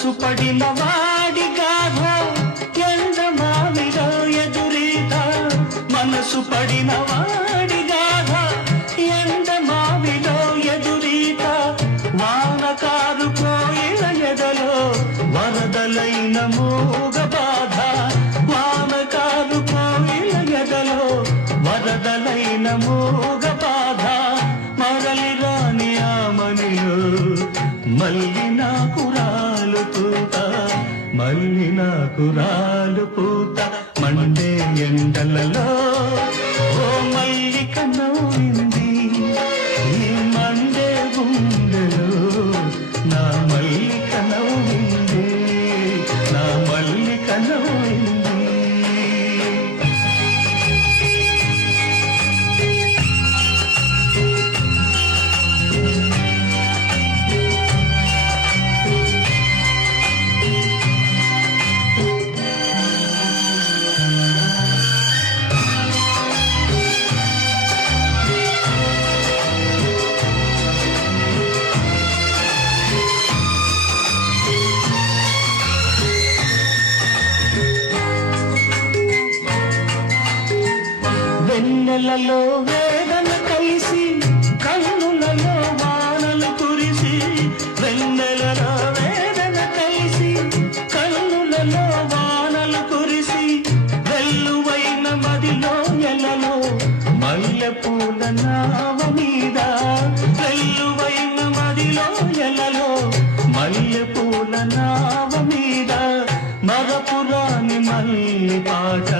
మనసు పడిన వాడి గాథ ఎండమావిలో ఎదురీత మనసు పడిన వాడి గాథ ఎండమావిలో ఎదురీత వానకారు కోయిల ఎదలో వరదలైన మూగ బాధ వానకారు కోయిల ఎదలో వరదలైన మూగ బాధ మరలి రాని ఆమనిలో మల్లి నాకు రాలు పూత మల్లి నాకు రాలు పూత మండే ఎండలలో ఓ మల్లిక నవ్వింది ఈ మండే గుండెలో నా మల్లిక నవ్వింది నా మల్లిక నవ్వింది వెన్నెలలో వేదన కలిసి కన్నులలో వానలు కురిసి వెన్నెలలో వేదన కలిసి కన్నులలో వానలు కురిసి వెల్లువైన మదిలో ఎలలో మల్లె పూల నావ మీద వెల్లువైన మదిలో ఎలలో మల్లె పూల నావ మీద మరపురాని మల్లి పాట